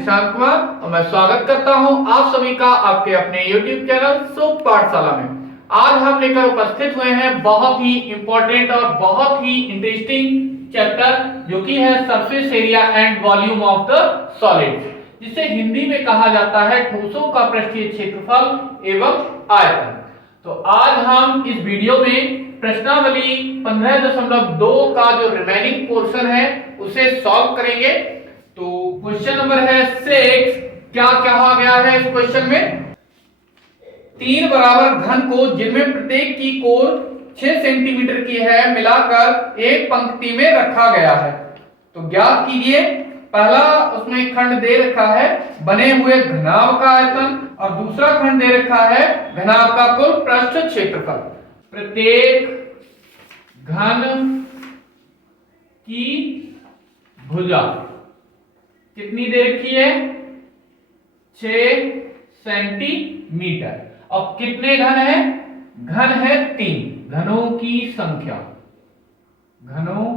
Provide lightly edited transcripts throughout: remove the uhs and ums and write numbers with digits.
निशांत कुमार और मैं स्वागत करता हूं आप सभी का आपके अपने YouTube चैनल सुख पाठशाला में। आज हम लेकर उपस्थित हुए हैं बहुत ही इंपॉर्टेंट और बहुत ही इंटरेस्टिंग चैप्टर जो कि है surface area and volume of the solid, जिसे हिंदी में कहा जाता है ठोसों का पृष्ठीय क्षेत्रफल एवं आयतन। तो आज हम इस वीडियो में प्रश्नावली 15.2 का जो रिमेनिंग पोर्शन है उसे सॉल्व करेंगे। तो क्वेश्चन नंबर है 6। क्या कहा गया है इस क्वेश्चन में? 3 बराबर घन को जिनमें प्रत्येक की कोर 6 सेंटीमीटर की है मिलाकर एक पंक्ति में रखा गया है। तो ज्ञात कीजिए। पहला उसमें खंड दे रखा है बने हुए घनाभ का आयतन और दूसरा खंड दे रखा है घनाभ का कुल पृष्ठ क्षेत्रफल। प्रत्येक घन की भुजा कितनी दे रखी है? 6 सेंटीमीटर। और कितने घन है? घन है 3। घनों की संख्या, घनों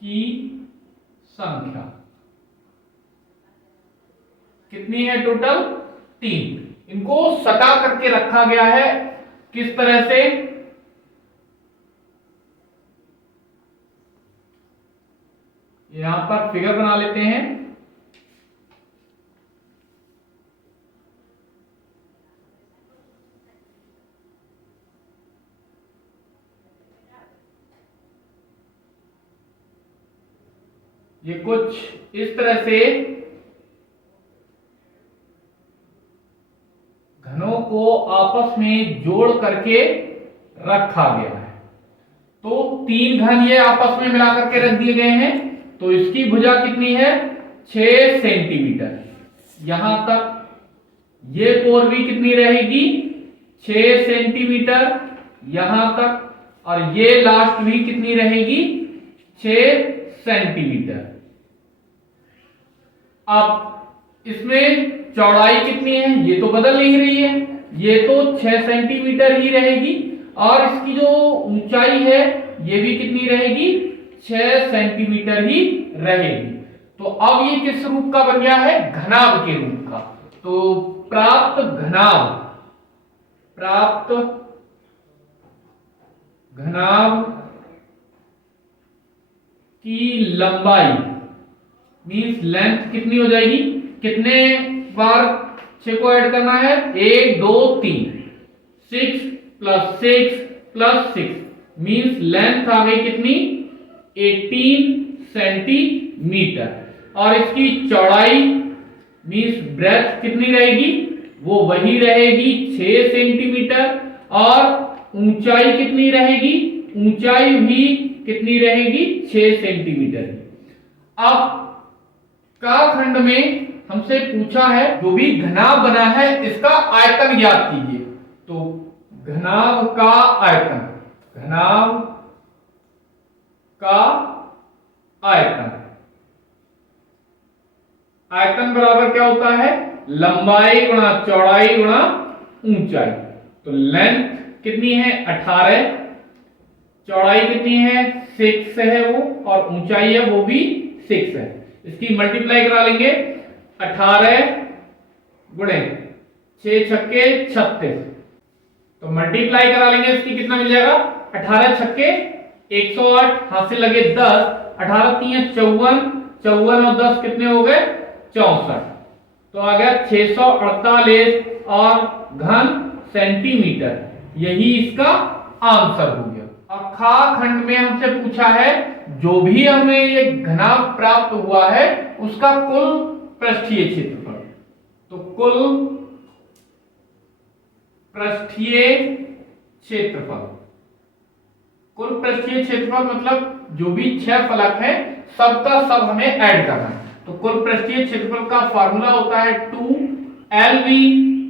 की संख्या कितनी है? टोटल 3। इनको सटा करके रखा गया है। किस तरह से? यहां पर फिगर बना लेते हैं। ये कुछ इस तरह से घनों को आपस में जोड़ करके रखा गया है। तो 3 घन ये आपस में मिला करके रख दिए गए हैं। तो इसकी भुजा कितनी है? 6 सेंटीमीटर। यहां तक ये कोर भी कितनी रहेगी? 6 सेंटीमीटर यहां तक। और ये लास्ट भी कितनी रहेगी? 6 सेंटीमीटर। अब इसमें चौड़ाई कितनी है? ये तो बदल नहीं रही है, ये तो 6 सेंटीमीटर ही रहेगी। और इसकी जो ऊंचाई है ये भी कितनी रहेगी? 6 सेंटीमीटर ही रहेगी। तो अब ये किस रूप का बन गया है? घनाभ के रूप का। तो प्राप्त घनाभ की लंबाई मींस लेंथ कितनी हो जाएगी? कितने बार 6 को ऐड करना है? 1 2 3। 6 + 6 + 6 मींस लेंथ आ गई कितनी? 18 सेंटीमीटर। और इसकी चौड़ाई मींस ब्रेथ कितनी रहेगी? वो वही रहेगी 6 सेंटीमीटर। और ऊंचाई कितनी रहेगी? ऊंचाई भी कितनी रहेगी? 6 सेंटीमीटर। अब का खंड में हमसे पूछा है जो भी घनाभ बना है इसका आयतन ज्ञात कीजिए। तो घनाभ का आयतन, घनाभ का आयतन, आयतन बराबर क्या होता है? लंबाई गुणा चौड़ाई गुणा ऊंचाई। तो लेंथ कितनी है? 18। चौड़ाई कितनी है? 6 है वो। और ऊंचाई है वो भी 6 है। इसकी मल्टीप्लाई करा लेंगे। 18 गुणे 6 छक्के 36। तो मल्टीप्लाई करा लेंगे। इसकी कितना मिल जाएगा? 18 छक्के 108। हाथ से लगे 10। 18 3 54। 54 और 10 कितने हो गए? 64। तो आ गया 648 और घन सेंटीमीटर। यही इसका आंसर हो गया। अब खा खंड में हमसे पूछा है जो भी हमें ये घनाभ प्राप्त हुआ है उसका कुल पृष्ठीय क्षेत्रफल। तो कुल पृष्ठीय क्षेत्रफल, कुल पृष्ठीय क्षेत्रफल मतलब जो भी 6 फलक है सबका सब हमें ऐड करना है। तो कुल पृष्ठीय क्षेत्रफल का फार्मूला होता है 2LV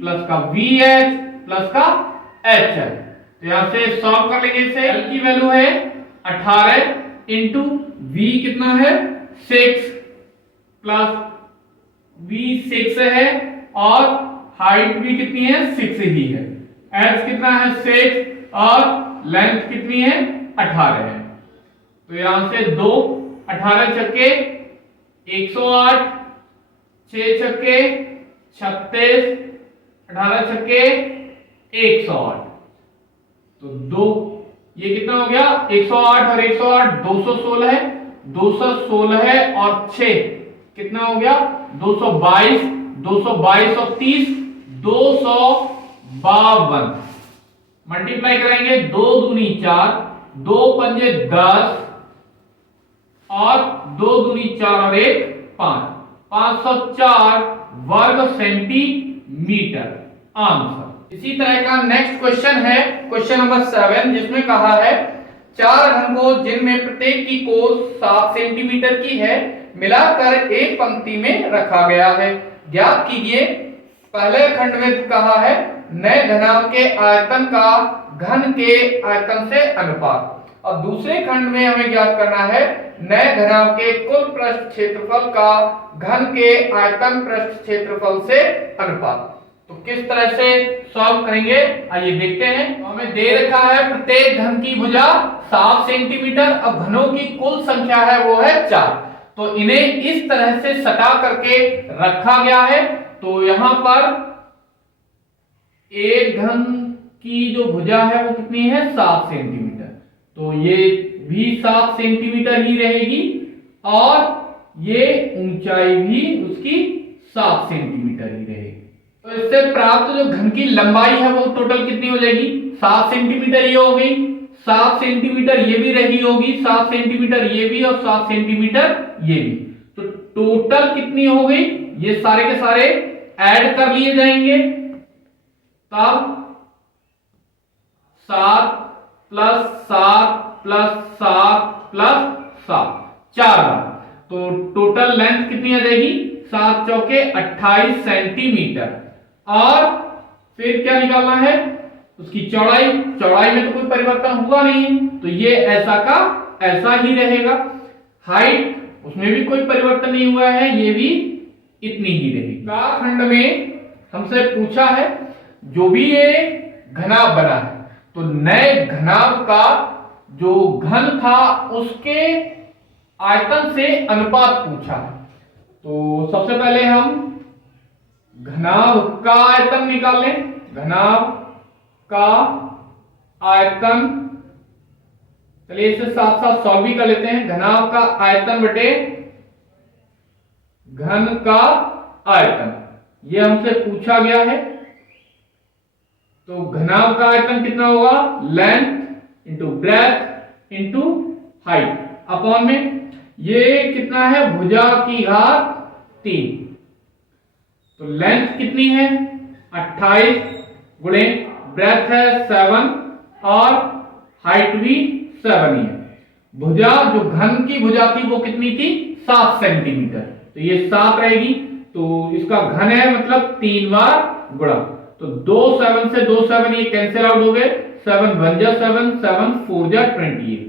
प्लस का VH प्लस का HL। तो यहां से सॉल्व कर लेंगे इसे। L की वैल्यू है 18 इंटू V कितना है? 6 प्लस V 6 है और हाइट भी कितनी है? 6 ही है। H कितना है? 6 और लेंथ कितनी है? 18 है। तो यहां से 2 18 छक्के 108 6 छक्के 36, 18 छक्के 108, तो दो, ये कितना हो गया 108 और 108 216 है, 216 है और 6 कितना हो गया 222, 222 और 30 252, मल्टीप्लाई कराएंगे, 2 दूनी 4, 2 पंजे 10 और 2 दूनी 4 और 1 5, 504 वर्ग सेंटीमीटर आंसर। इसी तरह का नेक्स्ट क्वेश्चन है क्वेश्चन नंबर 7, जिसमें कहा है 4 घनकों जिनमें प्रत्येक की कोण 7 सेंटीमीटर की है मिलाकर एक पंक्ति में रखा गया है, ज्ञात कीजिए। पहले खंड में कहा है नए घनाभ के आयतन का घन के आयतन से अनुपात, और दूसरे खंड में हमें ज्ञात करना है नए घनाभ के कुल पृष्ठ क्षेत्रफल का घन के आयतन पृष्ठ क्षेत्रफल से अनुपात। तो किस तरह से सॉल्व करेंगे आइए देखते हैं। तो हमें दे रखा है प्रत्येक घन की भुजा 7 सेंटीमीटर और घनों की कुल संख्या है वो है 4, तो इन्हें इस तरह से सटा करके रखा गया है। तो यहां पर एक घन की जो भुजा है वो कितनी है 7 सेंटीमीटर, तो ये भी 7 सेंटीमीटर ही रहेगी और ये ऊंचाई भी उसकी 7 सेंटीमीटर ही रहेगी। तो इससे प्राप्त जो घन की लंबाई है वो टोटल कितनी हो जाएगी 7 सेंटीमीटर ये हो गई, 7 सेंटीमीटर ये भी रही होगी, 7 सेंटीमीटर ये भी और 7 सेंटीमीटर ये भी, तो टोटल कितनी हो गई, ये सारे के सारे ऐड कर लिए जाएंगे, तब 7 प्लस 7 प्लस 7 प्लस 7 4 बार, तो टोटल लेंथ कितनी आ जाएगी 7 चौके 28 सेंटीमीटर। और फिर क्या निकालना है उसकी चौड़ाई, चौड़ाई में तो कोई परिवर्तन हुआ नहीं, तो ये ऐसा का ऐसा ही रहेगा। हाइट उसमें भी कोई परिवर्तन नहीं हुआ है, ये भी इतनी ही रहेगी। का खंड में हमसे पूछा है जो भी ये घनाभ बना है तो नए घनाभ का जो घन था उसके आयतन से अनुपात पूछा है। तो सबसे पहले हम घनाभ का आयतन निकाल लें, घनाभ का आयतन, चलिए इसे साथ साथ सॉल्व भी कर लेते हैं। घनाभ का आयतन बटे घन का आयतन, ये हमसे पूछा गया है। तो घनाभ का आयतन कितना होगा length into breadth into height upon में ये कितना है भुजा की घात 3, तो लेंथ कितनी है 28 गुणे ब्रेथ है 7 और हाइट भी 7 ही है। भुजा जो घन की भुजा थी वो कितनी थी 7 सेंटीमीटर, तो ये 7 रहेगी, तो इसका घन है मतलब 3 बार गुणा, तो 2 7 से 2 7 ये कैंसिल आउट हो गए, 7 1 जा 7 7 4 जा 28,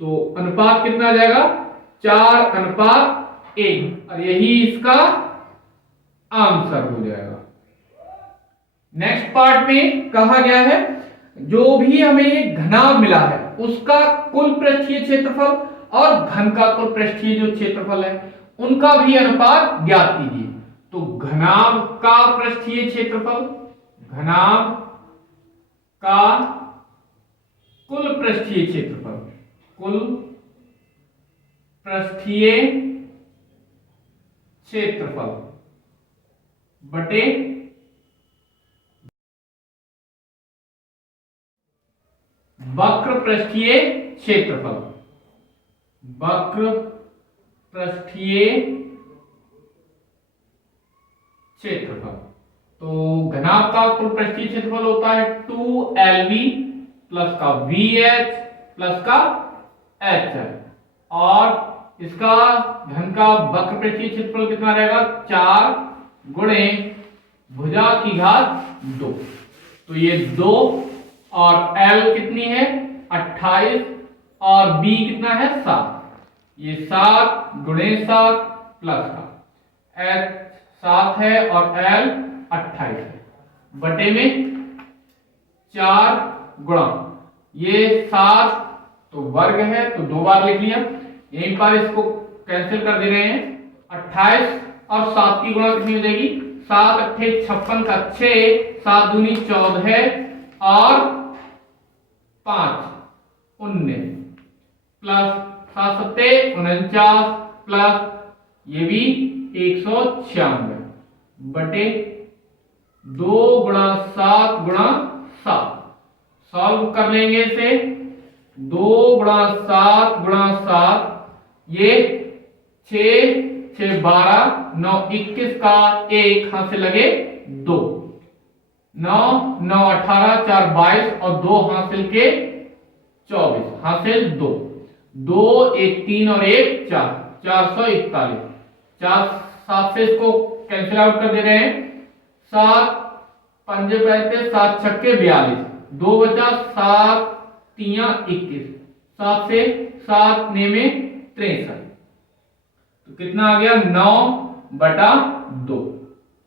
तो अनुपात कितना आ जाएगा 4:1, और यही इसका आंसर हो जाएगा। नेक्स्ट पार्ट में कहा गया है जो भी हमें घनाभ मिला है उसका कुल पृष्ठीय क्षेत्रफल और घन का कुल पृष्ठीय जो क्षेत्रफल है उनका भी अनुपात ज्ञात कीजिए। तो घनाभ का पृष्ठीय क्षेत्रफल, घनाभ का कुल पृष्ठीय क्षेत्रफल, कुल पृष्ठीय क्षेत्रफल बटे वक्र पृष्ठीय क्षेत्रफल, वक्र पृष्ठीय क्षेत्रफल। तो घनाभ का कुल पृष्ठीय क्षेत्रफल होता है 2LV प्लस का VH प्लस का HL, और इसका घन का वक्र पृष्ठीय क्षेत्रफल कितना रहेगा 4 गुणे भुजा की घात 2, तो ये 2 और L कितनी है 28 और B कितना है 7, ये 7 गुणे 7 प्लस का H 7 है और L 28 है, बटे में 4 गुणा ये 7 तो वर्ग है तो 2 बार लिख लिया, यहीं पर इसको कैंसिल कर दे रहे हैं, 28 और 7 की गुणा कितनी हो जाएगी, 7 अट्ठे 56 का 6, 7 दूनी 14 और 5 19 प्लस 7 सत्ते 49 प्लस ये भी 196 बटे 2 गुणा 7 गुणा 7। सॉल्व कर लेंगे इसे। 2 गुणा 7 गुणा 7, ये 6 6 12 9 21 का 1 हाथ से लगे 2, 9 9 18 4 22 और 2 हासिल के 24, हासिल 2 2 1 3 और 1 4 441। 4 7 से इसको कैंसिल आउट कर दे रहे हैं। 7 पंजे 35, 7 छक्के 42, 2 बचा, 7 तिया 21, 7 से 7 ने में 63, तो कितना आ गया 9 बटा 2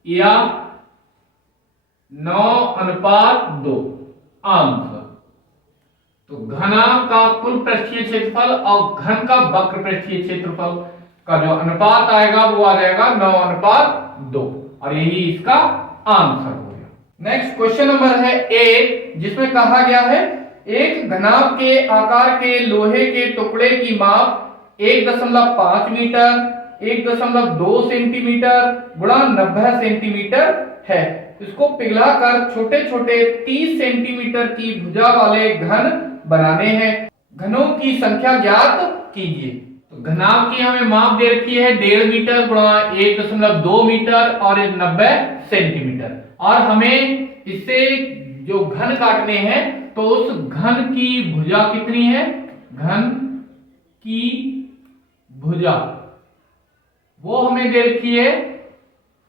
या 9 अनुपात 2 आंसर। तो घना का कुल पृष्ठीय क्षेत्रफल और घन का वक्र पृष्ठीय क्षेत्रफल का जो अनुपात आएगा वो आ जाएगा 9 अनुपात 2 और यही इसका आंसर हो गया। नेक्स्ट क्वेश्चन नंबर है 8, जिसमें कहा गया है एक घनाभ के आकार के लोहे के टुकड़े की माप 1.5 मीटर 1.2 सेंटीमीटर गुणा 90 सेंटीमीटर है। इसको पिघलाकर छोटे छोटे 30 सेंटीमीटर की भुजा वाले घन बनाने हैं। घनों की संख्या ज्ञात कीजिए। तो घनाभ की हमें माप दे रखी है 1.5 मीटर गुणा 1.2 मीटर और 90 सेंटीमीटर, और हमें इससे जो घन काटने हैं तो उस घन की भुजा कितनी है, घन की भुजा वो हमें दे रखी है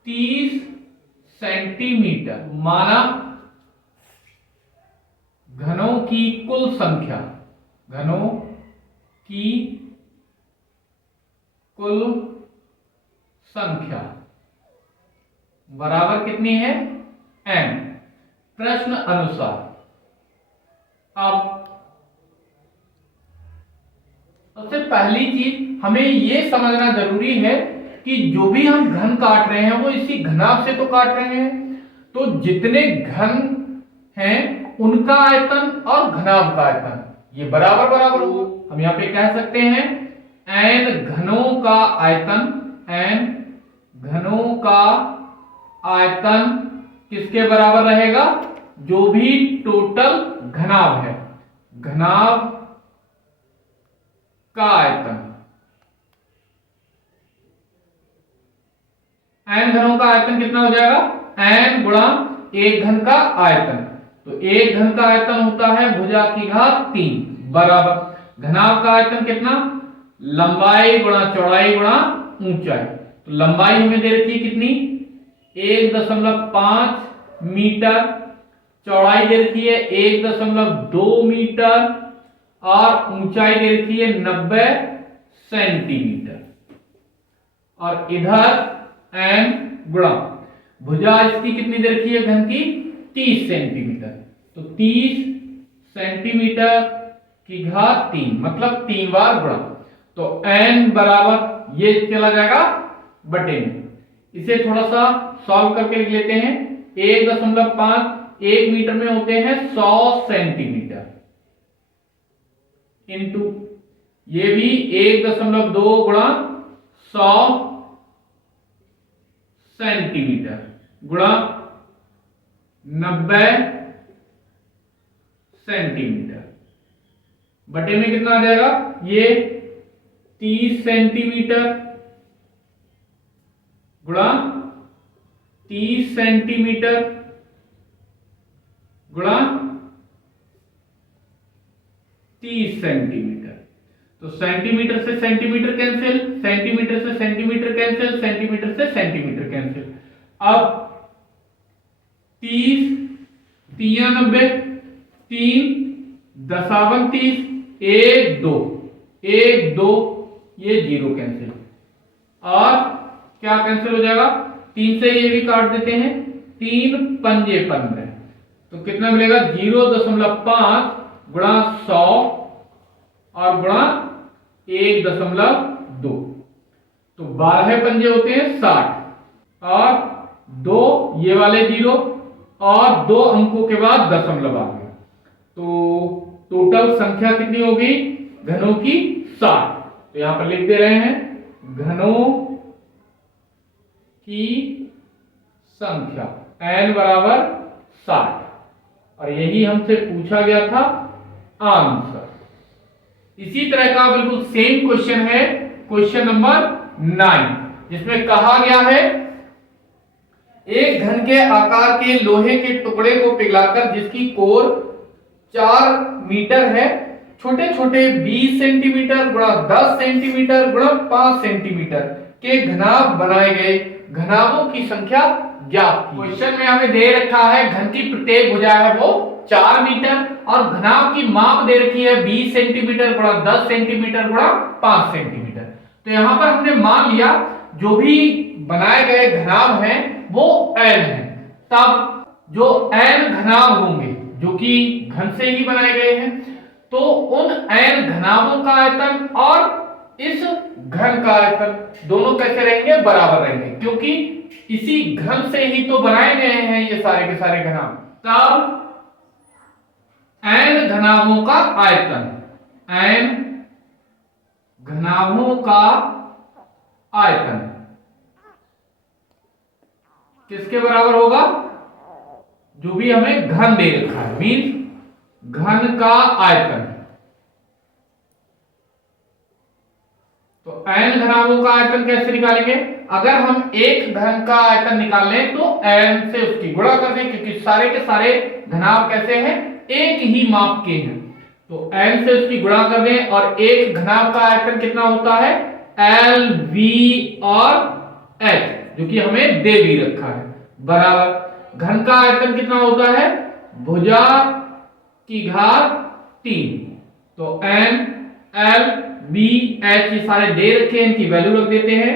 30 सेंटीमीटर। माना घनों की कुल संख्या, घनों की कुल संख्या बराबर कितनी है, n। प्रश्न अनुसार अब सबसे पहली चीज हमें यह समझना जरूरी है कि जो भी हम घन काट रहे हैं वो इसी घनाभ से तो काट रहे हैं, तो जितने घन हैं उनका आयतन और घनाभ का आयतन ये बराबर बराबर हो। हम यहाँ पे कह सकते हैं n घनों का आयतन, n घनों का आयतन किसके बराबर रहेगा, जो भी टोटल घनाभ है, घनाभ का आयतन। n घनों का आयतन कितना हो जाएगा, n गुणा एक घन का आयतन। तो एक घन का आयतन होता है भुजा की घात 3 बराबर घनाभ का आयतन कितना, लंबाई गुणा चौड़ाई गुणा ऊंचाई। तो लंबाई हमें दे रखी है कितनी 1.5 मीटर, चौड़ाई दे रखी है 1.2 मीटर और ऊंचाई दे रखी है 90 सेंटीमीटर। और इधर n गुणा भुजा इसकी कितनी दे रखी है घन की 30 सेंटीमीटर, तो 30 सेंटीमीटर की घात 3 मतलब 3 बार गुणा। तो n बराबर ये चला जाएगा बटे में। इसे थोड़ा सा सॉल्व करके लिख लेते हैं। 1.5 1 मीटर में होते हैं 100 सेंटीमीटर इंटू ये भी 1.2 गुणा 100 सेंटीमीटर गुणा 90 सेंटीमीटर बटे में कितना आ जाएगा, ये 30 सेंटीमीटर गुणा 30 सेंटीमीटर गुणा 30 सेंटीमीटर। तो सेंटीमीटर से सेंटीमीटर कैंसिल, सेंटीमीटर से सेंटीमीटर कैंसिल, सेंटीमीटर से सेंटीमीटर कैंसिल। अब 30 3 90 3 दशावन 30 1 2 1 2 ये 0 कैंसिल और क्या कैंसिल हो जाएगा, 3 से ये भी काट देते हैं, 3 पंजे 15, तो कितना मिलेगा 0.5 गुणा 100 और गुणा 1.2, तो 12 पंजे होते हैं 60, और 2 ये वाले 0 और 2 अंकों के बाद दशमलव आ गया। तो टोटल संख्या कितनी होगी घनों की? 60। तो यहां पर लिख दे रहे हैं घनों की संख्या n बराबर 60 और यही हमसे पूछा गया था आंसर। इसी तरह का बिल्कुल सेम क्वेश्चन है क्वेश्चन नंबर 9, जिसमें कहा गया है एक घन के आकार के लोहे के टुकड़े को पिघलाकर जिसकी कोर 4 मीटर है, छोटे छोटे 20 सेंटीमीटर गुणा 10 सेंटीमीटर गुणा 5 सेंटीमीटर के घनाभ बनाए गए घनाभों की संख्या ज्ञात की। क्वेश्चन में हमें दे रखा है घन की प्रत्येक भुजा है वो 4 मीटर और घनाभ की माप दे रखी है 20 सेंटीमीटर गुणा 10 सेंटीमीटर गुणा 5 सेंटीमीटर। तो यहां पर हमने मान लिया जो भी बनाए गए घनाभ हैं वो n है। तब जो n घनाभ होंगे जो कि घन से ही बनाए गए हैं, तो उन n घनाभों का आयतन और इस घन का आयतन दोनों कैसे रहेंगे? बराबर रहेंगे, क्योंकि इसी घन से ही तो बनाए गए हैं ये सारे के सारे घनाभ। तब n घनाभों का आयतन, n घनाभों का आयतन किसके बराबर होगा? जो भी हमें घन दे रखा है, मीन घन का आयतन। तो n घनाभों का आयतन कैसे निकालेंगे? अगर हम एक घन का आयतन निकाल लें तो n से उसकी गुणा कर दें, क्योंकि सारे के सारे घनाभ कैसे हैं? एक ही माप के हैं। तो n से उसकी गुणा कर दें और एक घनाभ का आयतन कितना होता है? L, V और H, जो कि हमें दे भी रखा है, बराबर घन का आयतन कितना होता है? भुजा की घात 3। तो n, L, V, H ये सारे दे रखे हैं, इनकी वैल्यू रख देते हैं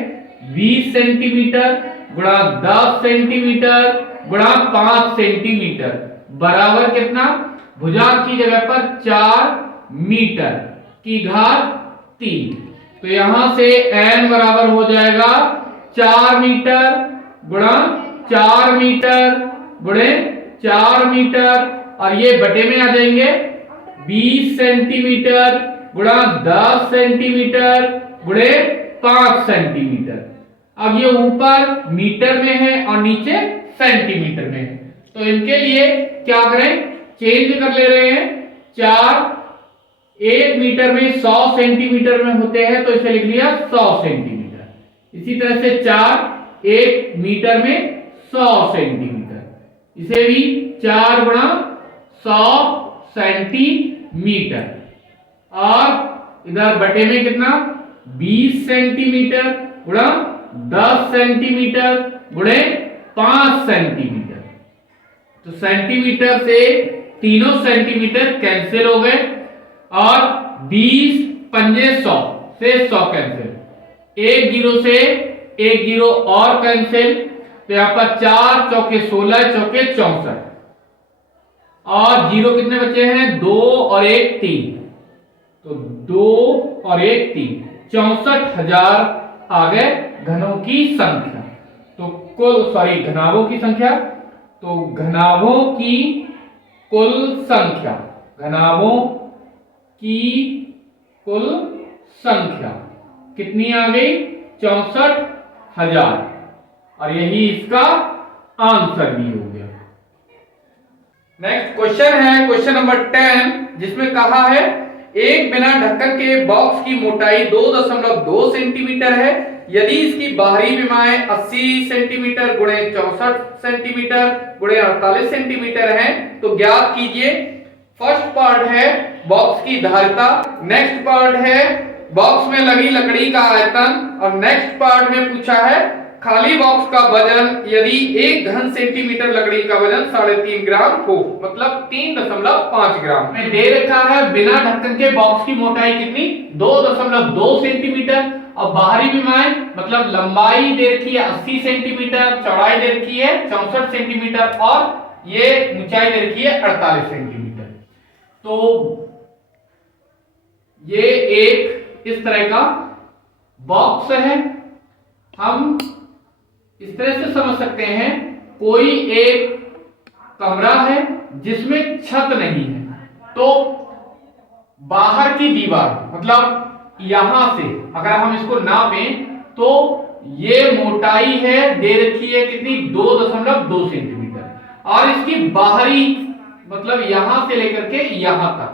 20 सेंटीमीटर गुणा 10 सेंटीमीटर गुणा 5 सेंटीमीटर बराबर कितना? भुजा की जगह पर 4 मीटर की घात 3। तो यहां से n बराबर हो जाएगा 4 मीटर गुणा 4 मीटर गुणे 4 मीटर और ये बटे में आ जाएंगे 20 सेंटीमीटर गुणा 10 सेंटीमीटर गुणे 5 सेंटीमीटर। अब ये ऊपर मीटर में है और नीचे सेंटीमीटर में है, तो इनके लिए क्या करें? चेंज कर ले रहे हैं। 4 1 मीटर में 100 सेंटीमीटर में होते हैं, तो इसे लिख लिया 100 सेंटीमीटर। इसी तरह से 4 1 मीटर में 100 सेंटीमीटर, इसे भी 4 गुणा 100 सेंटीमीटर और इधर बटे में कितना? 20 सेंटीमीटर गुणा 10 सेंटीमीटर गुणे 5 सेंटीमीटर। तो सेंटीमीटर से तीनों सेंटीमीटर कैंसिल हो गए और 20 पंजे 100 से 100 कैंसिल, एक जीरो से एक जीरो और कैंसिल। तो यहां पर 4 चौके 16 चौके 64 और जीरो कितने बचे हैं? 2 और 1 3। तो 2 और 1 3, 64,000 आ गए घनों की संख्या। तो कुल घनाभों की संख्या, तो घनाभों की कुल संख्या, घनाभों की कुल संख्या कितनी आ गई? 64,000 और यही इसका आंसर भी हो गया। नेक्स्ट क्वेश्चन है क्वेश्चन नंबर 10, जिसमें कहा है एक बिना ढक्कन के बॉक्स की मोटाई 2.2 सेंटीमीटर है। यदि इसकी बाहरी विमाएं 80 सेंटीमीटर गुणे 64 सेंटीमीटर गुणे 48 सेंटीमीटर है, तो ज्ञात कीजिए। फर्स्ट पार्ट है बॉक्स की धारिता, नेक्स्ट पार्ट है बॉक्स में लगी लकड़ी का आयतन और नेक्स्ट पार्ट में पूछा है खाली बॉक्स का वजन यदि 1 घन सेंटीमीटर लकड़ी का वजन 3.5 ग्राम हो, मतलब 3.5 ग्राम में दे रखा है। बिना ढक्कन के बॉक्स की मोटाई कितनी? 2.2 सेंटीमीटर और बाहरी विमाएं मतलब लंबाई दे रखी है 80 सेंटीमीटर, चौड़ाई दे रखी है 64 सेंटीमीटर और ये ऊंचाई दे रखी है 48 सेंटीमीटर। तो ये एक इस तरह का बॉक्स है। हम इस तरह से समझ सकते हैं, कोई एक कमरा है जिसमें छत नहीं है, तो बाहर की दीवार मतलब यहां से अगर हम इसको नापें तो ये मोटाई है, दे रखी है कितनी, 2.2 सेंटीमीटर, और इसकी बाहरी मतलब यहां से लेकर के यहां तक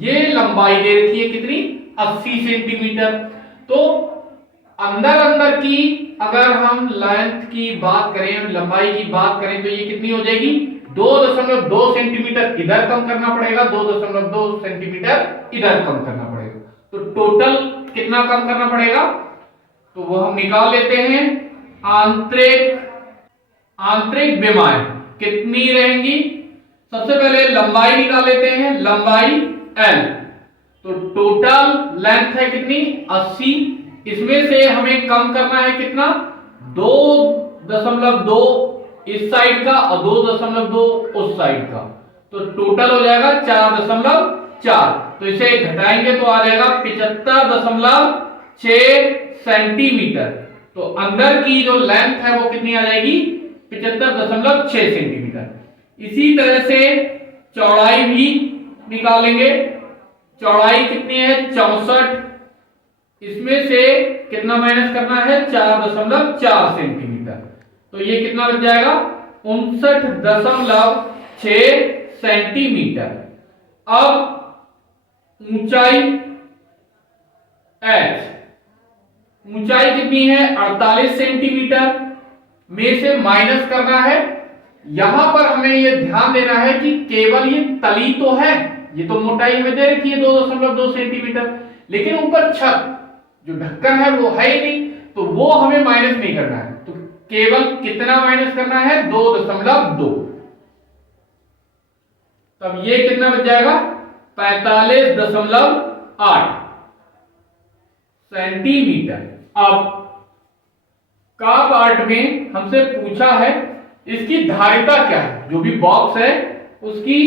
ये लंबाई दे रखी है कितनी, 80 सेंटीमीटर। तो अंदर अंदर की अगर हम लेंथ की बात करें, लंबाई की बात करें, तो ये कितनी हो जाएगी, 2.2 सेंटीमीटर इधर कम करना पड़ेगा, 2.2 सेंटीमीटर इधर कम करना पड़ेगा। तो टोटल कितना कम करना पड़ेगा, तो वो हम निकाल लेते हैं। आंतरिक विमाएं कितनी रहेंगी, सबसे पहले लंबाई निकाल लेते हैं, लंबाई L, तो टोटल लेंथ है कितनी, 80, इसमें से हमें कम करना है कितना, 2.2 इस साइड का और 2.2 उस साइड का, तो टोटल हो जाएगा 4.4। तो इसे घटाएंगे तो आ जाएगा 75.6 सेंटीमीटर। तो अंदर की जो लेंथ है वो कितनी आ जाएगी, 75.6 सेंटीमीटर। इसी तरह से चौड़ाई भी निकालेंगे, चौड़ाई कितनी है, 64, इसमें से कितना माइनस करना है, 4.4 सेंटीमीटर, तो ये कितना बच जाएगा, 59.6 सेंटीमीटर। अब ऊंचाई h, ऊंचाई कितनी है, 48 सेंटीमीटर, में से माइनस करना है। यहां पर हमें यह ध्यान देना है कि केवल ये तली तो है, ये तो मोटाई हमें दे रखी है 2.2 सेंटीमीटर, लेकिन ऊपर छत जो ढक्कन है वो है ही नहीं, तो वो हमें माइनस नहीं करना है। तो केवल कितना माइनस करना है, 2.2, तब ये कितना बच जाएगा, 45.8 सेंटीमीटर। अब का पार्ट में हमसे पूछा है इसकी धारिता क्या है, जो भी बॉक्स है उसकी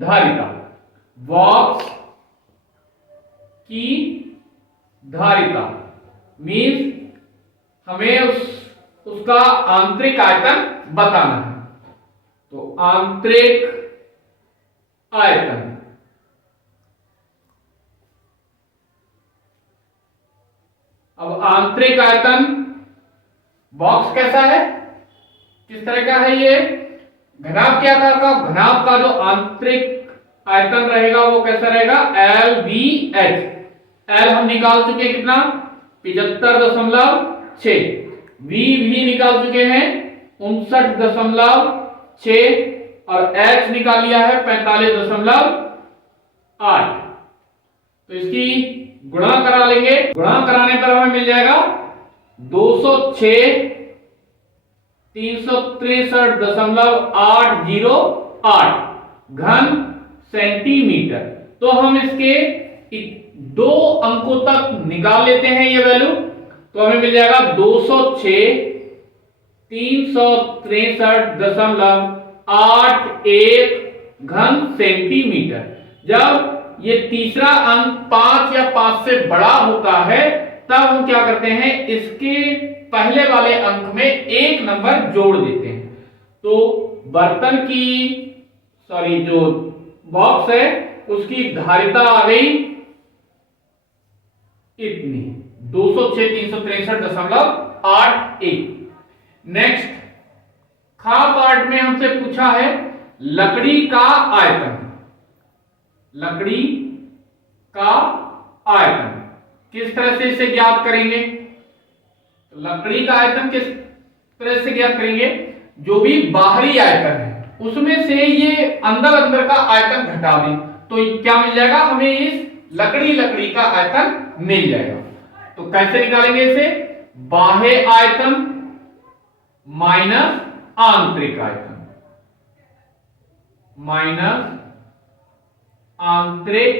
धारिता, बॉक्स की धारिता मीन्स हमें उसका आंतरिक आयतन बताना है। तो आंतरिक आयतन, अब आंतरिक आयतन, बॉक्स कैसा है, किस तरह का है, ये घनाभ के आकार का, घनाभ का जो आंतरिक आयतन रहेगा वो कैसा रहेगा, LVH। L हम निकाल चुके हैं कितना, 75.6, V भी निकाल चुके हैं 59.6, और H निकाल लिया है 45.8। तो इसकी गुणा करा लेंगे, गुणा कराने पर हमें मिल जाएगा 206 363.808 घन सेंटीमीटर। तो हम इसके 2 अंकों तक निकाल लेते हैं ये वैल्यू, तो हमें मिल जाएगा 206 363.81 घन सेंटीमीटर। जब ये तीसरा अंक 5 या 5 से बड़ा होता है तब हम क्या करते हैं, इसके पहले वाले अंक में एक नंबर जोड़ देते हैं। तो बर्तन की जो बॉक्स है उसकी धारिता आ गई इतनी, 206 363.81। नेक्स्ट खा पार्ट में हमसे पूछा है लकड़ी का आयतन, लकड़ी का आयतन किस तरह से इसे ज्ञात करेंगे, तो लकड़ी का आयतन किस तरह से ज्ञात करेंगे, जो भी बाहरी आयतन है उसमें से ये अंदर अंदर का आयतन घटा दें तो क्या मिल जाएगा, हमें इस लकड़ी का आयतन मिल जाएगा। तो कैसे निकालेंगे इसे, बाह्य आयतन माइनस आंतरिक आयतन, माइनस आंतरिक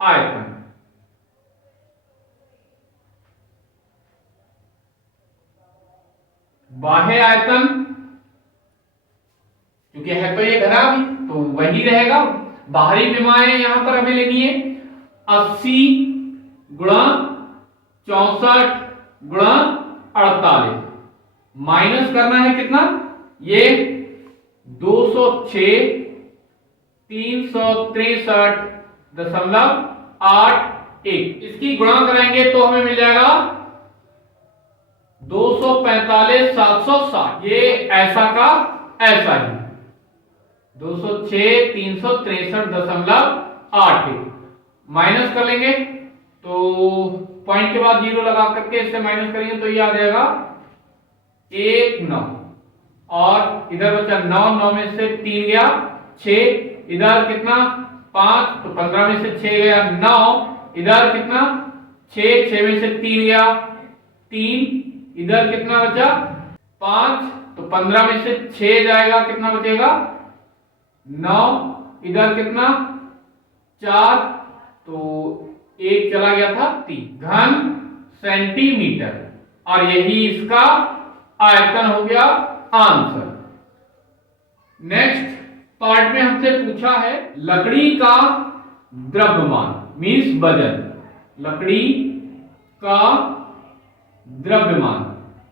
आयतन। बाह्य आयतन क्योंकि है तो ये घनाभ ही तो वही रहेगा, बाहरी विमाएं यहां पर हमें लेनी है 80 गुणा 64 गुणा 48, माइनस करना है कितना, ये 206,363.81, इसकी गुणा कराएंगे तो हमें मिल जाएगा 245,760। ये ऐसा का ऐसा ही 206,363.81 माइनस कर लेंगे तो पॉइंट के बाद जीरो लगा करके इससे माइनस करेंगे तो ये आ जाएगा 19, और इधर बचा 9, 9 में से 3 गया 6, इधर कितना 5, तो 15 में से 6 गया 9, इधर कितना 6, 6 में से 3 गया 3, इधर कितना बचा 5, तो 15 में से 6 जाएगा कितना बचेगा 9, इधर कितना 4, तो 1 चला गया था 3 घन सेंटीमीटर, और यही इसका आयतन हो गया आंसर। नेक्स्ट पार्ट में हमसे पूछा है लकड़ी का द्रव्यमान मींस वजन, लकड़ी का द्रव्यमान,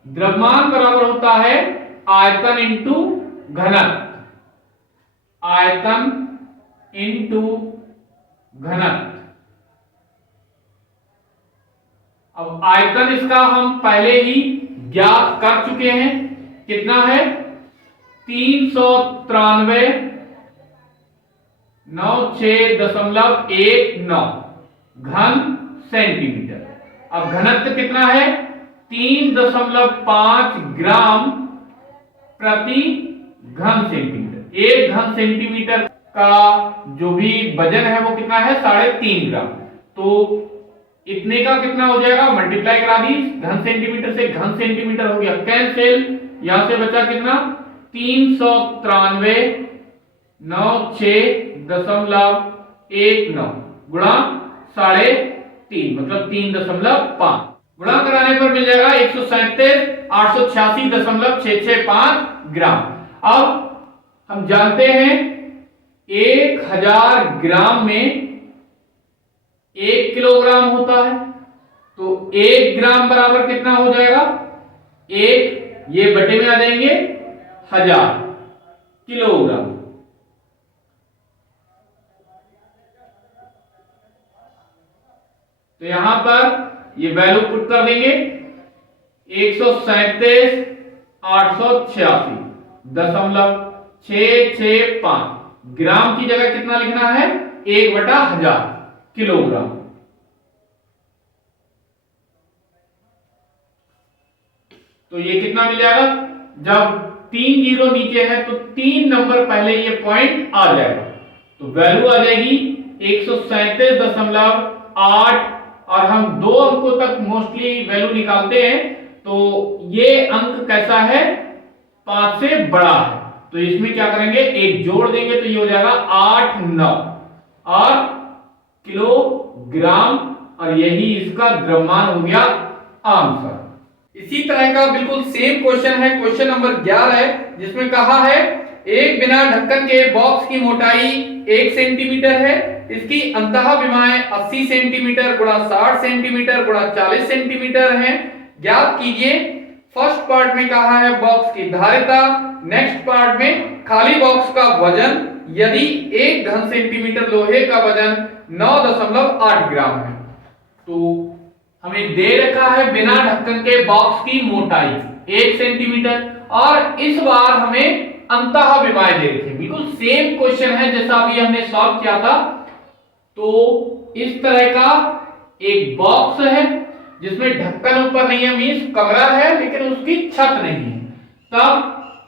द्रव्यमान बराबर होता है आयतन इंटू घनत्व, आयतन इंटू घनत्व। अब आयतन इसका हम पहले ही ज्ञात कर चुके हैं, कितना है 393.9619 घन सेंटीमीटर। अब घनत्व कितना है 3.5 ग्राम प्रति घन सेंटीमीटर। एक घन सेंटीमीटर का जो भी वजन है वो कितना है 3.5 ग्राम, तो इतने का कितना हो जाएगा, मल्टीप्लाई करा दी, घन सेंटीमीटर से घन सेंटीमीटर हो गया कैंसिल, यहां से बचा कितना 393.9619 गुणा 3.5 मतलब 3.5 गुणा कराने पर मिल जाएगा 137,886.665 ग्राम। अब हम जानते हैं 1000 ग्राम में 1 किलोग्राम होता है, तो 1 ग्राम बराबर कितना हो जाएगा, एक ये बटे में आ जाएंगे 1000 किलोग्राम। तो यहां पर ये वैल्यू पुट कर देंगे 137,886.665 ग्राम की जगह कितना लिखना है 1/1000 किलोग्राम। तो ये कितना मिल जाएगा, जब 3 जीरो नीचे है तो 3 नंबर पहले ये पॉइंट आ जाएगा, तो वैल्यू आ जाएगी 137.8, और हम 2 अंकों तक मोस्टली वैल्यू निकालते हैं, तो ये अंक कैसा है 5 से बड़ा है, तो इसमें क्या करेंगे एक जोड़ देंगे तो ये हो जाएगा 8, 9 और किलोग्राम, और यही इसका द्रव्यमान हो गया आंसर। इसी तरह का बिल्कुल सेम क्वेश्चन है, क्वेश्चन नंबर 11 है, जिसमें कहा है एक बिना ढक्कन के बॉक्स की मोटाई 1 सेंटीमीटर है, इसकी अंतः विमाएं 80 सेंटीमीटर गुणा 60 सेंटीमीटर गुणा 40 सेंटीमीटर है, ज्ञात कीजिए। फर्स्ट पार्ट में कहा है बॉक्स की धारिता, नेक्स्ट पार्ट में खाली बॉक्स का वजन यदि 1 घन सेंटीमीटर लोहे का वजन 9.8 ग्राम है। तो हमें दे रखा है बिना ढक्कन के बॉक्स की मोटाई 1 सेंटीमीटर, और इस बार हमें अंतः विमाएं दे रखी है, बिल्कुल सेम क्वेश्चन है जैसा अभी हमने सॉल्व किया था। तो इस तरह का एक बॉक्स है जिसमें ढक्कन ऊपर नहीं है, मींस कमरा है लेकिन उसकी छत नहीं है, तब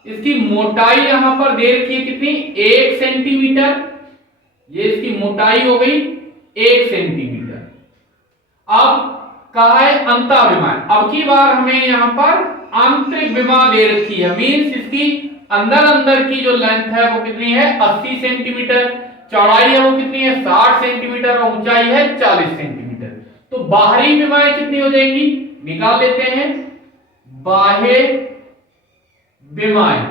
इसकी मोटाई यहां पर दे रखी है कितनी 1 सेंटीमीटर, ये इसकी मोटाई हो गई 1 सेंटीमीटर। अब कहा है अंतः विमाएं, अब की बार हमें यहां पर आंतरिक विमा दे रखी है, मींस इसकी अंदर की जो लेंथ है वो कितनी है 80 सेंटीमीटर, चौड़ाई है वो कितनी है 60 सेंटीमीटर और ऊंचाई है 40 सेंटीमीटर। तो बाहरी विमाएं कितनी हो जाएंगी निकाल लेते हैं, बाह्य विमाएं,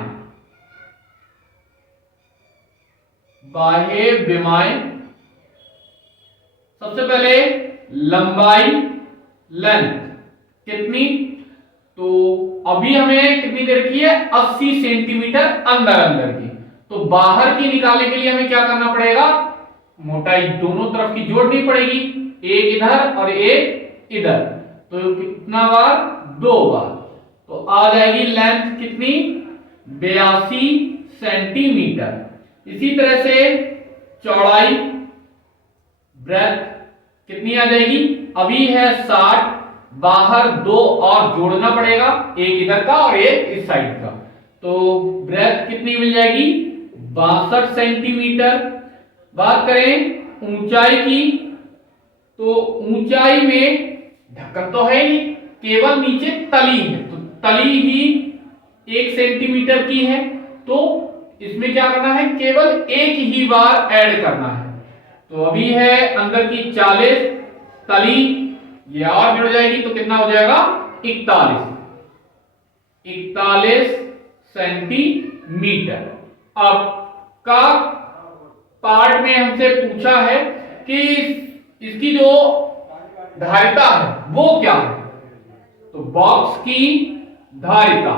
बाह्य विमाएं सबसे पहले लंबाई लेंथ कितनी तो अभी हमें कितनी दे रखी है, 80 सेंटीमीटर अंदर अंदर की। तो बाहर की निकालने के लिए हमें क्या करना पड़ेगा, मोटाई दोनों तरफ की जोड़नी पड़ेगी, एक इधर और एक इधर। तो कितना बार, 2 बार। तो आ जाएगी लेंथ कितनी, 82 सेंटीमीटर। इसी तरह से चौड़ाई, ब्रेथ कितनी आ जाएगी, अभी है 60, बाहर 2 और जोड़ना पड़ेगा, एक इधर का और एक इस साइड का। तो ब्रेथ कितनी मिल जाएगी, 62 सेंटीमीटर। बात करें ऊंचाई की, तो ऊंचाई में ढक्कन तो है नहीं, केवल नीचे तली है, तो तली ही 1 सेंटीमीटर की है। तो इसमें क्या करना है, केवल एक ही बार ऐड करना है। तो अभी है अंदर की 40, तली ये और जुड़ जाएगी तो कितना हो जाएगा, 41 सेंटीमीटर। अब का पार्ट में हमसे पूछा है कि इसकी जो धारिता है वो क्या है। तो बॉक्स की धारिता,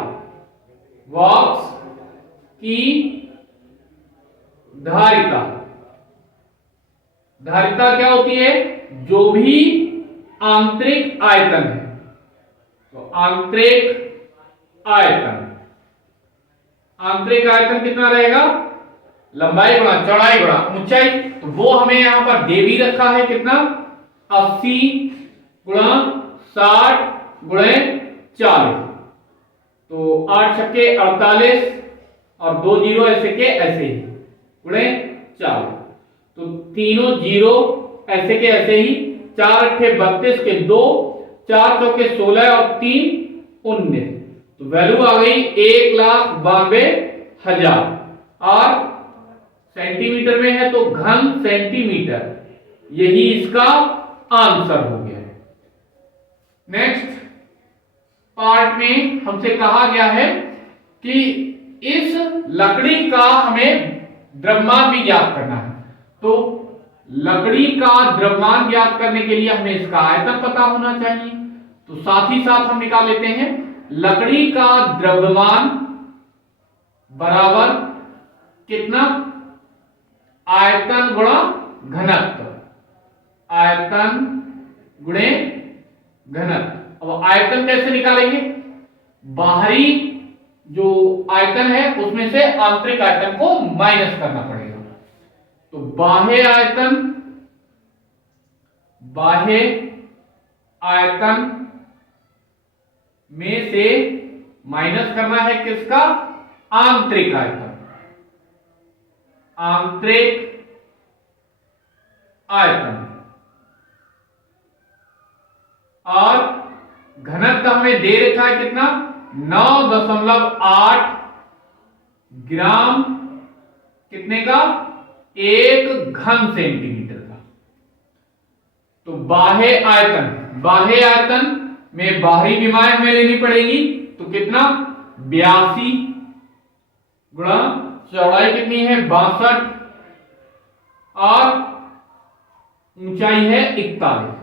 बॉक्स की धारिता, धारिता क्या होती है, जो भी आंतरिक आयतन है। तो आंतरिक आयतन, आंतरिक आयतन कितना रहेगा, लंबाई गुणा चौड़ाई गुणा ऊंचाई। तो वो हमें यहां पर दे भी रखा है, कितना, 80 गुणा 60 गुणे 40। तो 8 छक्के 48 और 2 जीरो ऐसे के ऐसे ही गुणे 40। तो तीनों जीरो ऐसे के ऐसे ही, 4 अट्ठे 32 के 2, 4 चौके 16 और 3 19। तो वैल्यू आ गई 1,92,000। और सेंटीमीटर में है तो घन सेंटीमीटर, यही इसका आंसर हो गया है। नेक्स्ट पार्ट में हमसे कहा गया है कि इस लकड़ी का हमें द्रव्यमान भी ज्ञात करना है। तो लकड़ी का द्रव्यमान ज्ञात करने के लिए हमें इसका आयतन पता होना चाहिए। तो साथ ही साथ हम निकाल लेते हैं, लकड़ी का द्रव्यमान बराबर कितना, आयतन गुणा घनत्व, आयतन गुणे घनत्व। अब आयतन कैसे निकालेंगे, बाहरी जो आयतन है उसमें से आंतरिक आयतन को माइनस करना पड़ेगा। तो बाह्य आयतन, बाह्य आयतन में से माइनस करना है किसका, आंतरिक आयतन, आंतरिक आयतन। और घनत्व हमें दे रखा है कितना, 9.8 ग्राम कितने का, 1 घन सेंटीमीटर का। तो बाह्य आयतन, बाह्य आयतन में बाहरी विमाएं हमें लेनी पड़ेगी। तो कितना, 82 गुणा चौड़ाई कितनी है, 62 और ऊंचाई है 41,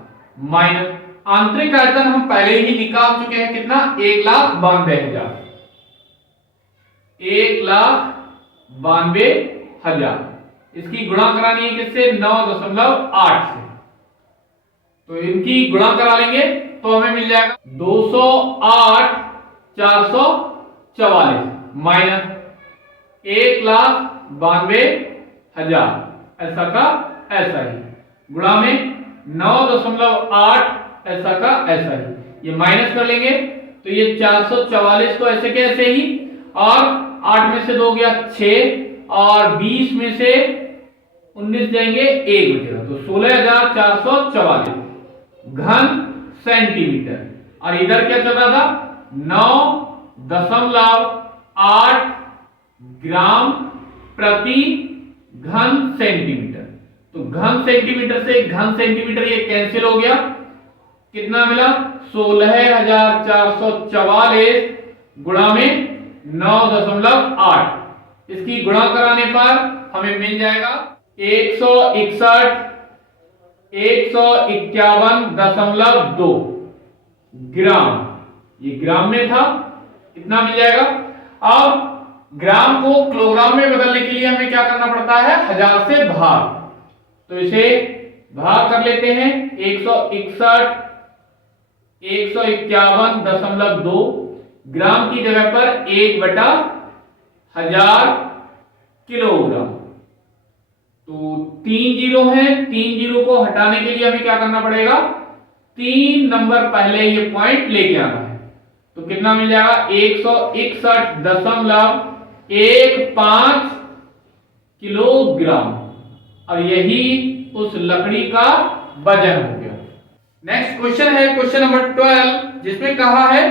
माइनस आंतरिक आयतन हम पहले ही निकाल चुके हैं, कितना, 1,92,000, 1,92,000। इसकी गुणा करानी है किससे, 9.8 से। तो इनकी गुणा करा लेंगे तो हमें मिल जाएगा 208,444 माइनस 1,92,000, ऐसा का ऐसा ही, गुणा में 9.8 ऐसा का ऐसा ही। ये माइनस कर लेंगे तो ये 444 तो ऐसे के ऐसे ही, और 8 में से 2 गया 6 और 20 में से 19 जाएंगे 1 बचेगा। तो 16,444 घन सेंटीमीटर। और इधर क्या चल रहा था, 9.8 ग्राम प्रति घन सेंटीमीटर। तो घन सेंटीमीटर से घन सेंटीमीटर ये कैंसिल हो गया, कितना मिला, 16,444 गुणा में 9.8। इसकी गुणा कराने पर हमें मिल जाएगा 151.2 ग्राम। ये ग्राम में था, कितना मिल जाएगा। अब ग्राम को किलोग्राम में बदलने के लिए हमें क्या करना पड़ता है, 1000 से भाग, तो इसे भाग कर लेते हैं 151.2 ग्राम की जगह पर 1/1000 किलोग्राम। तो 3 जीरो है, 3 जीरो को हटाने के लिए हमें क्या करना पड़ेगा, 3 नंबर पहले ये पॉइंट लेके आना है, तो कितना मिल जाएगा 161.15 किलोग्राम। और यही उस लकड़ी का वजन हो गया। नेक्स्ट क्वेश्चन है क्वेश्चन नंबर 12, जिसमें कहा है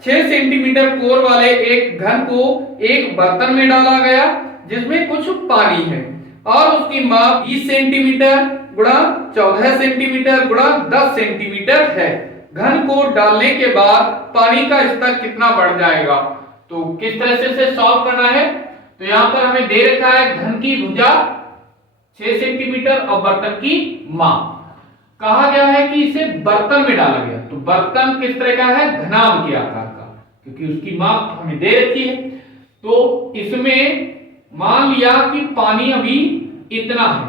6 सेंटीमीटर कोर वाले एक घन को एक बर्तन में डाला गया जिसमें कुछ पानी है और उसकी माप 20 सेंटीमीटर गुणा 14 सेंटीमीटर गुणा 10 सेंटीमीटर है। घन को डालने के बाद पानी का स्तर कितना बढ़ जाएगा। तो किस तरह से इसे सॉल्व करना है, तो यहां पर हमें दे रखा है घन की भुजा 6 सेंटीमीटर और बर्तन की माप। कहा गया है कि इसे बर्तन में डाला गया, तो बर्तन किस तरह का है, घनाभ के आकार का, क्योंकि उसकी माप हमें दे रखी है। तो इसमें मान लिया कि पानी अभी इतना है।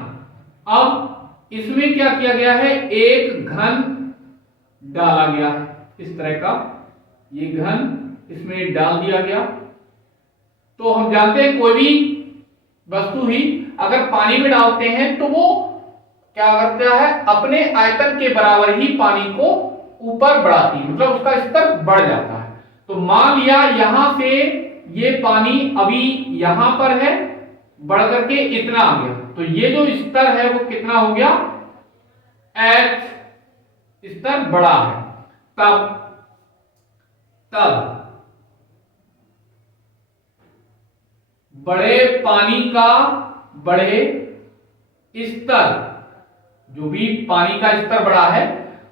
अब इसमें क्या किया गया है, एक घन डाला गया है इस तरह का, ये घन इसमें डाल दिया गया। तो हम जानते हैं कोई भी वस्तु ही अगर पानी में डालते हैं तो वो क्या करता है, अपने आयतन के बराबर ही पानी को ऊपर बढ़ाती है, मतलब उसका स्तर बढ़ जाता है। तो मान लिया यहां से ये पानी अभी यहां पर है, बढ़ करके इतना आ गया, तो ये जो स्तर है वो कितना हो गया, H स्तर बड़ा है। तब बड़े पानी का बड़े स्तर, जो भी पानी का स्तर बड़ा है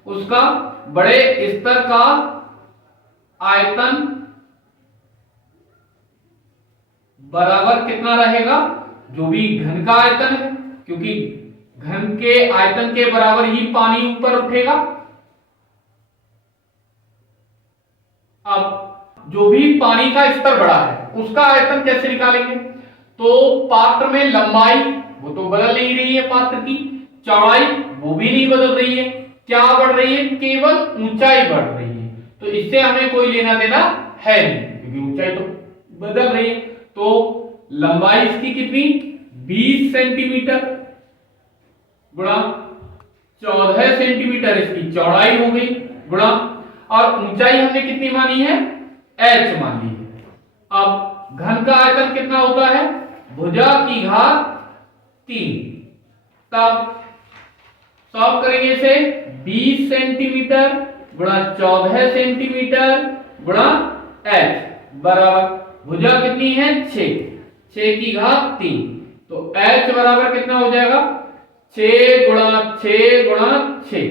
उसका बड़े स्तर का आयतन बराबर कितना रहेगा, जो भी घन का आयतन है, क्योंकि घन के आयतन के बराबर ही पानी ऊपर उठेगा। अब जो भी पानी का स्तर बड़ा है उसका आयतन कैसे निकालेंगे, तो पात्र में लंबाई वो तो बदल नहीं रही है, पात्र की चौड़ाई वो भी नहीं बदल रही है, क्या बढ़ रही है, केवल ऊंचाई बढ़ रही है। तो इससे हमें कोई लेना देना है नहीं, क्योंकि ऊंचाई तो बदल रही है। तो लंबाई इसकी कितनी, 20 सेंटीमीटर गुणा 14 सेंटीमीटर इसकी चौड़ाई हो गई, गुणा और ऊंचाई हमने कितनी मानी है, h मान ली है। अब घन का आयतन कितना होता है, भुजा की घात 3। तब सॉल्व करेंगे इसे, 20 सेंटीमीटर गुणा 14 सेंटीमीटर गुणा h बराबर भुजा कितनी है 6 की घात 3, तो h बराबर कितना हो जाएगा, 6 गुणा 6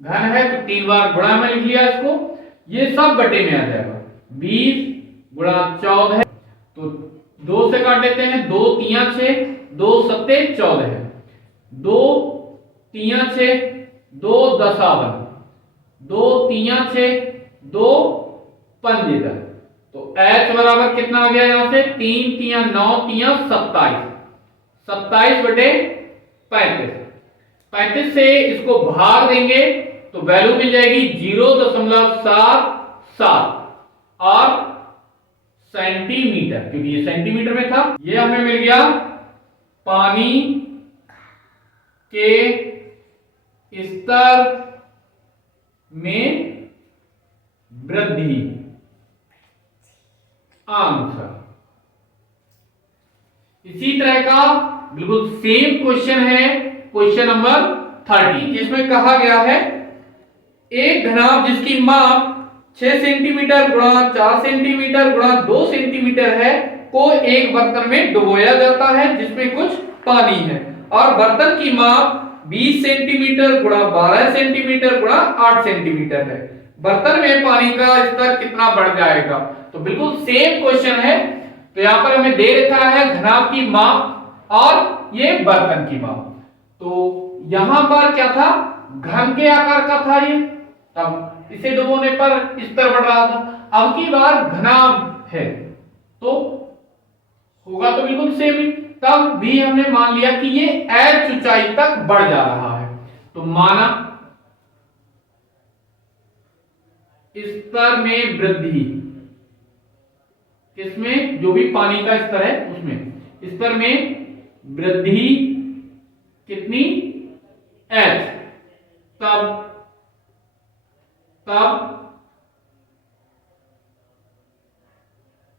घन है तो 3 बार गुणा में लिख लिया इसको, ये सब बटे में आ जाएगा। 20 गुणा 14, तो 2 से काट लेते हैं, 2 3 6, 2 7 14 है, 2 3 6, 2 10 2 3 6, 2 5 10, तो h बराबर कितना आ गया, यहां से 3 3 9 3 27, 27 बटे 35 से इसको भाग देंगे तो वैल्यू मिल जाएगी 0.77 और सेंटीमीटर, क्योंकि ये सेंटीमीटर में था। ये हमें मिल गया पानी के स्तर में वृद्धि आंसर। इसी तरह का बिल्कुल सेम क्वेश्चन है क्वेश्चन नंबर 30, जिसमें कहा गया है एक घनाभ जिसकी माप 6 सेंटीमीटर गुणा 4 सेंटीमीटर गुणा 2 सेंटीमीटर है को एक बर्तन में डुबोया जाता है जिसमें कुछ पानी है और बर्तन की माप 20 सेंटीमीटर गुणा 12 सेंटीमीटर गुणा 8 सेंटीमीटर है। बर्तन में पानी का स्तर कितना बढ़ जाएगा। तो बिल्कुल सेम क्वेश्चन है। तो यहां पर हमें दे रखा है घनाभ की माप और ये बर्तन की माप। तो यहां पर क्या था, घन के आकार का था ये, तब इसे डुबोने पर स्तर बढ़ रहा था। अब की बार घनाभ है तो होगा तो बिल्कुल सेम ही। तब भी हमने मान लिया कि ये h ऊंचाई तक बढ़ जा रहा है, तो माना स्तर में वृद्धि, किसमें, जो भी पानी का स्तर है उसमें, स्तर में वृद्धि कितनी, h। तब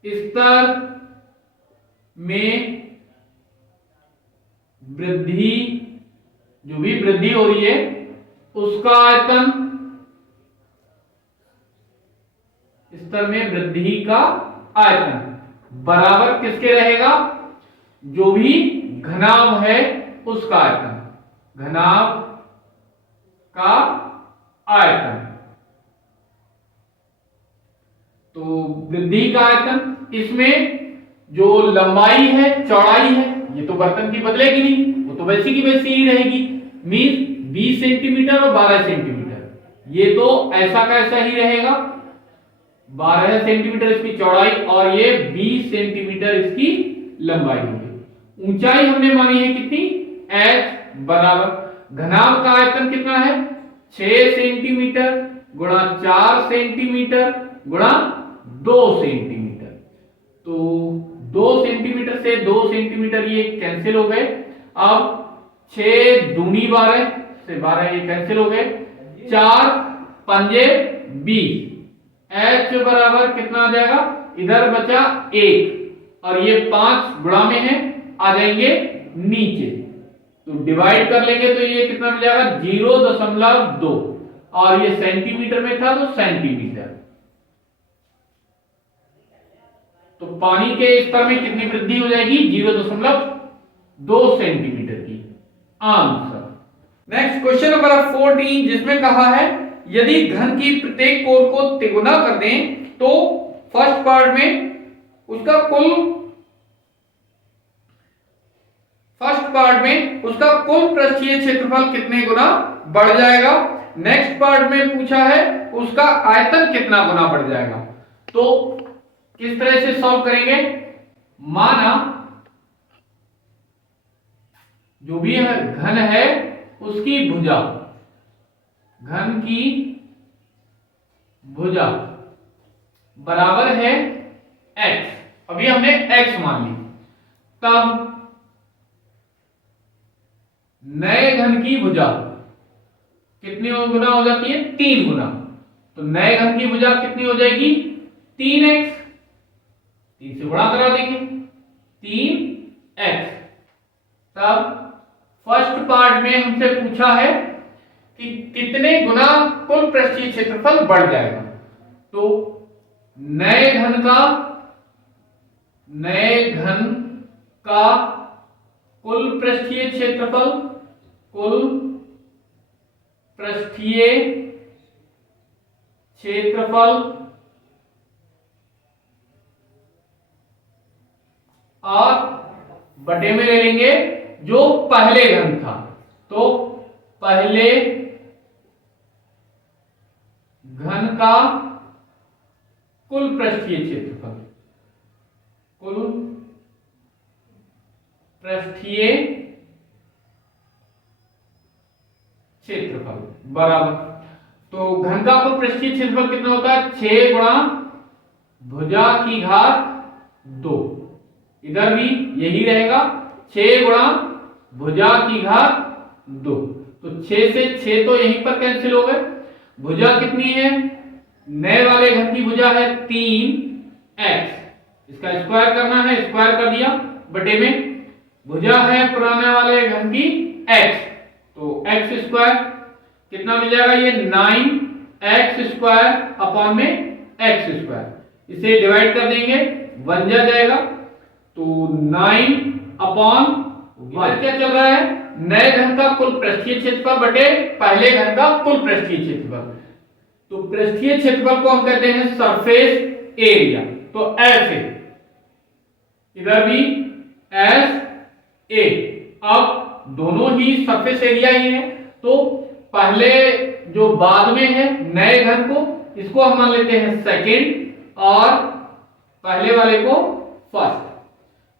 स्तर में वृद्धि, जो भी वृद्धि हो रही है उसका आयतन, स्तर में वृद्धि का आयतन बराबर किसके रहेगा, जो भी घनाभ है उसका आयतन, घनाभ का आयतन। तो वृद्धि का आयतन, इसमें जो लंबाई है चौड़ाई है ये तो बर्तन की बदलेगी नहीं, वो तो वैसी की वैसी ही रहेगी, मीन 20 सेंटीमीटर और 12 सेंटीमीटर, ये तो ऐसा का ऐसा ही रहेगा, 12 सेंटीमीटर इसकी चौड़ाई और ये 20 सेंटीमीटर इसकी लंबाई होगी। ऊंचाई हमने मानी है कितनी, h बराबर घनाभ का आयतन कितना है, 6 सेंटीमीटर गुणा 4 सेंटीमीटर गुणा 2 सेंटीमीटर। तो 2 सेंटीमीटर से 2 सेंटीमीटर ये कैंसिल हो गए। अब 6 दूनी 12 से 12 ये कैंसिल हो गए, 4 पंजे 20, h बराबर कितना आ जाएगा, इधर बचा 1 और ये 5 गुणा में है, आ जाएंगे नीचे, तो डिवाइड कर लेंगे तो ये कितना मिल जाएगा 0.2 और ये सेंटीमीटर में था तो सेंटीमीटर। तो पानी के स्तर में कितनी वृद्धि हो जाएगी, 0.2 सेंटीमीटर की। आंसर। नेक्स्ट क्वेश्चन नंबर 14 जिसमें कहा है यदि घन की प्रत्येक कोर को तिगुना कर दें तो फर्स्ट पार्ट में उसका कुल पृष्ठीय क्षेत्रफल कितने गुना बढ़ जाएगा। नेक्स्ट पार्ट में पूछा है उसका आयतन कितना गुना बढ़ जाएगा। तो किस तरह से सॉल्व करेंगे, माना जो भी घन है उसकी भुजा, घन की भुजा बराबर है x, अभी हमने x मान ली, तब नए घन की भुजा कितनी गुना हो जाती है, 3 गुना। तो नए घन की भुजा कितनी हो जाएगी, 3x, 3 से गुणा करा देंगे 3x। तब फर्स्ट पार्ट में हमसे पूछा है कि कितने गुना कुल पृष्ठीय क्षेत्रफल बढ़ जाएगा। तो नए घन का कुल पृष्ठीय क्षेत्रफल, कुल पृष्ठीय क्षेत्रफल और बटे में ले लेंगे जो पहले घन था, तो पहले घन का कुल पृष्ठीय क्षेत्रफल, कुल पृष्ठीय क्षेत्रफल बराबर, तो घन का कुल पृष्ठीय क्षेत्रफल कितना होता है, 6 गुणा भुजा की घात 2, इधर भी यही रहेगा 6 गुणा भुजा की घात 2। तो 6 से 6 तो यहीं पर कैंसिल हो गए, भुजा कितनी है, नए वाले घन की भुजा है 3x, इसका स्क्वायर करना है, स्क्वायर कर दिया, बटे में भुजा है पुराने वाले घन की x, तो x स्क्वायर कितना मिल जाएगा, ये 9x स्क्वायर अपॉन में x स्क्वायर, इसे डिवाइड कर देंगे 1 जा जाएगा, तो 9 अपॉन 1 क्या चल रहा है, नए घन का कुल पृष्ठीय क्षेत्रफल बटे पहले घन का कुल पृष्ठीय क्षेत्रफल। तो पृष्ठीय क्षेत्रफल को हम कहते हैं सरफेस एरिया, तो ऐसे इधर भी एस ए, अब दोनों ही सरफेस एरिया ही है, तो पहले जो बाद में है नए घन को, इसको हम मान लेते हैं सेकंड और पहले वाले को फर्स्ट।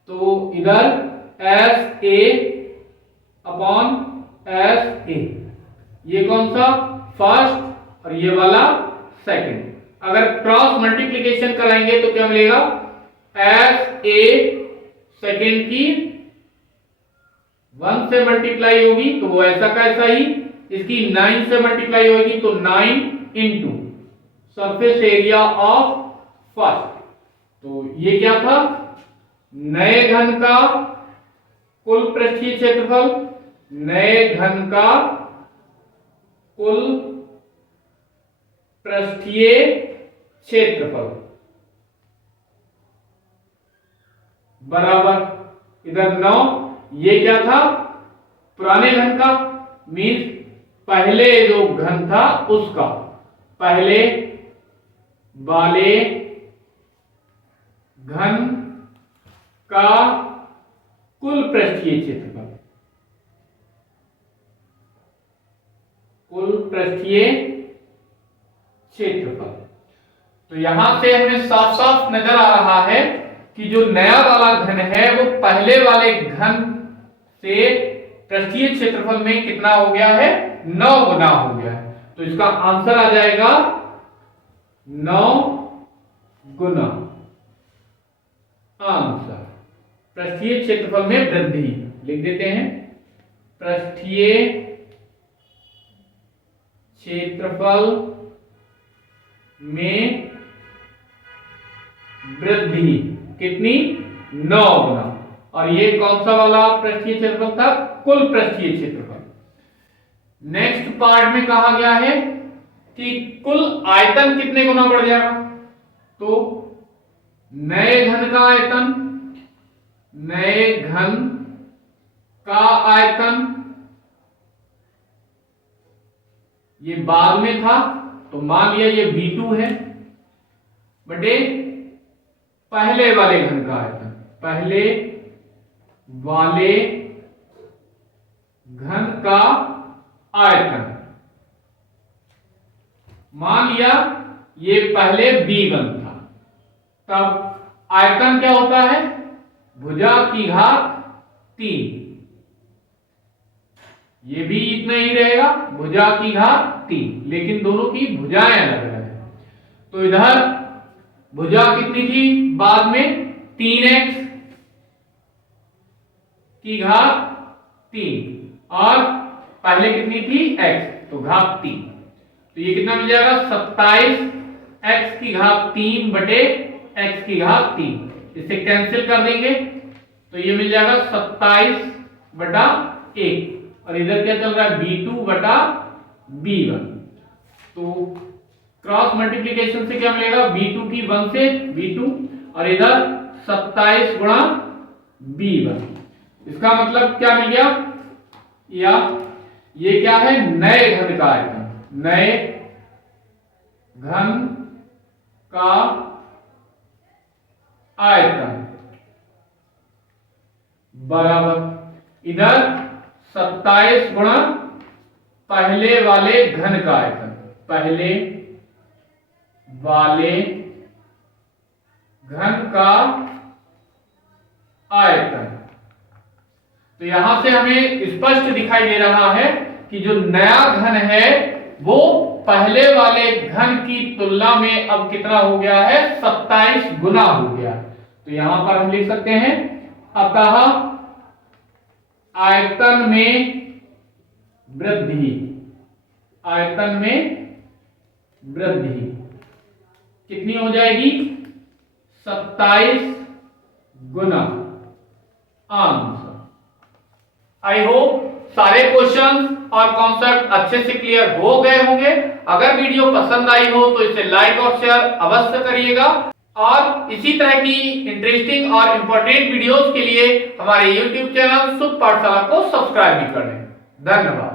तो इधर S A upon S A, ये कौन सा फर्स्ट और ये वाला सेकंड। अगर क्रॉस मल्टीप्लिकेशन कराएंगे तो क्या मिलेगा, एस ए सेकंड की 1 से मल्टीप्लाई होगी तो वो ऐसा का ऐसा ही, इसकी 9 से मल्टीप्लाई होगी तो 9 into surface area of first. तो ये क्या था, नए घन का कुल पृष्ठीय क्षेत्रफल, नए घन का कुल पृष्ठीय क्षेत्रफल बराबर इधर 9, ये क्या था पुराने घन का, मीन्स पहले जो घन था उसका, पहले वाले घन का कुल पृष्ठीय क्षेत्रफल, कुल पृष्ठीय क्षेत्रफल। तो यहां से हमें साफ साफ नजर आ रहा है कि जो नया वाला घन है वो पहले वाले घन से पृष्ठीय क्षेत्रफल में कितना हो गया है, 9 गुना हो गया है। तो इसका आंसर आ जाएगा 9 गुना। आंसर पृष्ठीय क्षेत्रफल में वृद्धि लिख देते हैं, पृष्ठीय क्षेत्रफल में वृद्धि कितनी, 9 गुना। और ये कौन सा वाला पृष्ठीय क्षेत्रफल था, कुल पृष्ठीय क्षेत्रफल। नेक्स्ट पार्ट में कहा गया है कि कुल आयतन कितने गुना बढ़ जाएगा। तो नए घन का आयतन, नए घन का आयतन ये बाद में था तो मान लिया ये V2 है, बटे पहले वाले घन का आयतन, पहले वाले घन का आयतन। मान लिया ये पहले B1 था, तब आयतन क्या होता है, भुजा की घात 3, ये भी इतना ही रहेगा, भुजा की घात 3, लेकिन दोनों की भुजाएं अलग अलग है। तो इधर भुजा कितनी थी बाद में, 3x की घात 3 और पहले कितनी थी x, तो घात 3। तो ये कितना मिल जाएगा, 27x की घात 3 बटे x की घात 3। इसे कैंसिल कर देंगे तो ये मिल जाएगा 27 बटा 1, और इधर क्या चल रहा है, B2 बटा B1। तो क्रॉस मल्टीप्लिकेशन से क्या मिलेगा, B2 की 1 से B2 और इधर 27 गुणा B1। इसका मतलब क्या मिल गया, या ये क्या है, नए घन का आयतन, नए घन का आयतन बराबर इधर 27 गुणा पहले वाले घन का आयतन, पहले वाले घन का आयतन। तो यहां से हमें स्पष्ट दिखाई दे रहा है कि जो नया घन है वो पहले वाले घन की तुलना में अब कितना हो गया है, 27 गुना हो गया। तो यहां पर हम लिख सकते हैं, अतः आयतन में वृद्धि, आयतन में वृद्धि कितनी हो जाएगी, 27 गुना। आंसर। आई होप सारे क्वेश्चन और कॉन्सेप्ट अच्छे से क्लियर हो गए होंगे। अगर वीडियो पसंद आई हो तो इसे लाइक और शेयर अवश्य करिएगा, और इसी तरह की इंटरेस्टिंग और इंपॉर्टेंट वीडियोस के लिए हमारे YouTube चैनल सुख पाठशाला को सब्सक्राइब भी कर लें। धन्यवाद।